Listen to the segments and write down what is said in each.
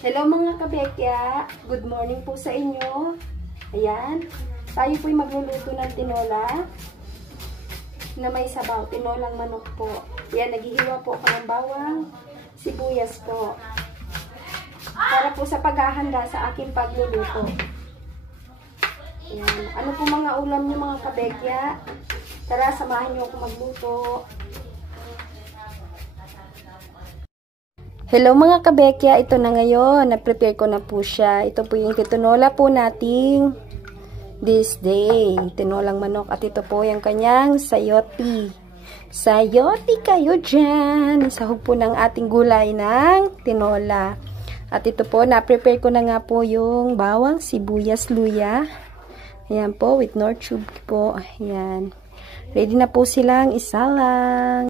Hello mga kabekya, good morning po sa inyo. Ayan, tayo po'y magluluto ng tinola na may sabaw, tinolang manok po. Ayan, naghihiwa po ako ng bawang, sibuyas po. Para po sa paghahanda sa aking pagluluto. Ayan, ano po mga ulam niyo mga kabekya? Tara, samahan niyo ako magluto. Hello mga kabekya, ito na ngayon, na-prepare ko na po siya. Ito po yung tinola po nating this day. Tinolang manok at ito po yung kanyang sayoti. Sayoti kayo dyan! Sahog po ng ating gulay ng tinola. At ito po, na-prepare ko na nga po yung bawang, sibuyas, luya. Ayan po, with nor tube po. Ayan. Ready na po silang isalang.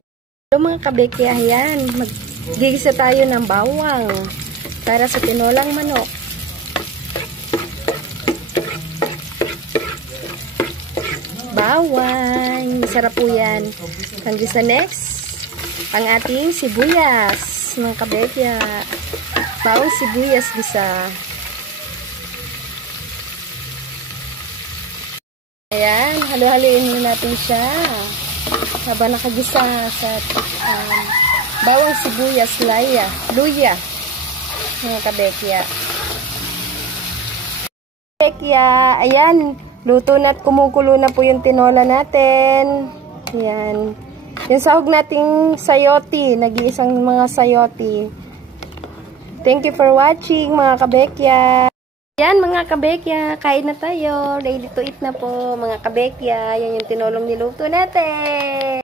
Hello mga kabekya, ayan. Gigisa tayo ng bawang para sa tinolang manok. Bawang, masarap po yan. Hanggang sa next, ang ating sibuyas, mga kabekya. Bawang sibuyas gisa. Ayan, halo-haloin natin siya habang nakagisa sa bawang sibuyas, luya, mga kabekya. Kabekya, ayan, luto na at kumukulo na po yung tinola natin. Ayan, yung sahog nating sayoti, nag-iisang mga sayoti. Thank you for watching, mga kabekya. Ayan, mga kabekya, kain na tayo. Ready to eat na po, mga kabekya. Yan yung tinolong niluto natin.